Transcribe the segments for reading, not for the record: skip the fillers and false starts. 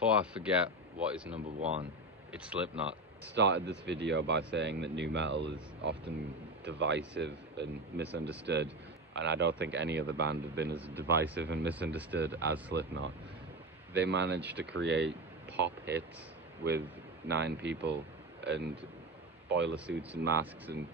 Before I forget what is number one, it's SlipKnot. Started this video by saying that nu metal is often divisive and misunderstood, and I don't think any other band have been as divisive and misunderstood as SlipKnot. They managed to create pop hits with 9 people and boiler suits and masks and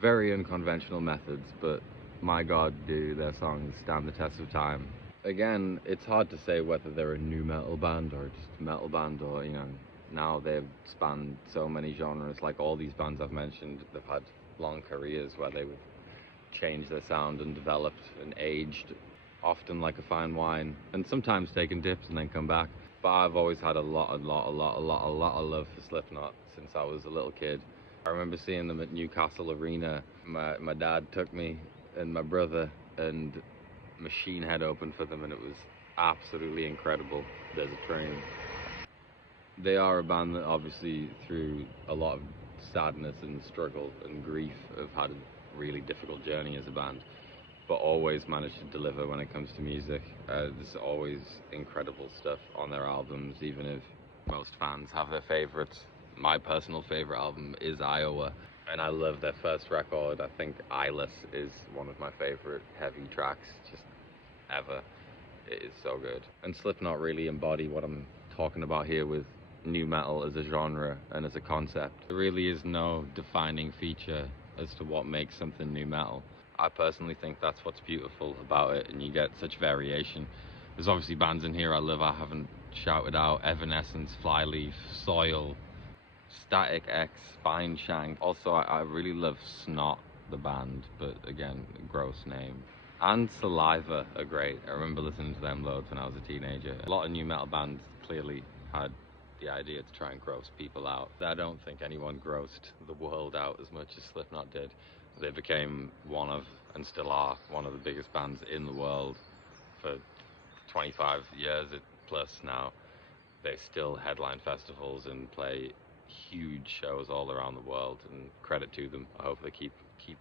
very unconventional methods, but my god, do their songs stand the test of time. Again, it's hard to say whether they're a nu metal band or just a metal band, or, you know, now they've spanned so many genres. Like all these bands I've mentioned, they've had long careers where they would change their sound and developed and aged, often like a fine wine, and sometimes taken dips and then come back. But I've always had a lot of love for SlipKnot since I was a little kid. I remember seeing them at Newcastle Arena. My dad took me and my brother, and Machine Head opened for them, and it was absolutely incredible. There's a train. They are a band that obviously through a lot of sadness and struggle and grief have had a really difficult journey as a band, but always managed to deliver when it comes to music. There's always incredible stuff on their albums, even if most fans have their favorites. My personal favorite album is Iowa, and I love their first record. I think Eyeless is one of my favorite heavy tracks just ever. It is so good. And SlipKnot really embody what I'm talking about here with nu metal as a genre and as a concept. There really is no defining feature as to what makes something nu metal. I personally think that's what's beautiful about it, and you get such variation. There's obviously bands in here I love I haven't shouted out: Evanescence, Flyleaf, Soil, Static X, Spineshank. Also, I really love Snot, the band, but again, gross name. And Saliva are great. I remember listening to them loads when I was a teenager. A lot of nu metal bands clearly had the idea to try and gross people out. I don't think anyone grossed the world out as much as SlipKnot did. They became one of, and still are, one of the biggest bands in the world for 25 years plus now. They still headline festivals and play huge shows all around the world, and credit to them. I hope they keep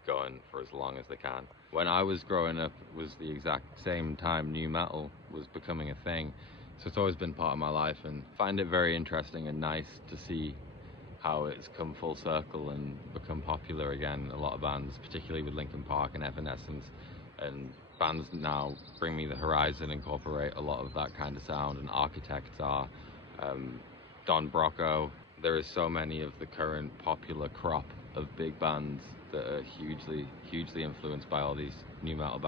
going for as long as they can. When I was growing up, it was the exact same time nu metal was becoming a thing, so it's always been part of my life, and find it very interesting and nice to see how it's come full circle and become popular again. A lot of bands, particularly with Linkin Park and Evanescence, and bands now bring me the horizon, incorporate a lot of that kind of sound, and Architects are, Don Brocco. There is so many of the current popular crop of big bands that are hugely influenced by all these nu metal bands.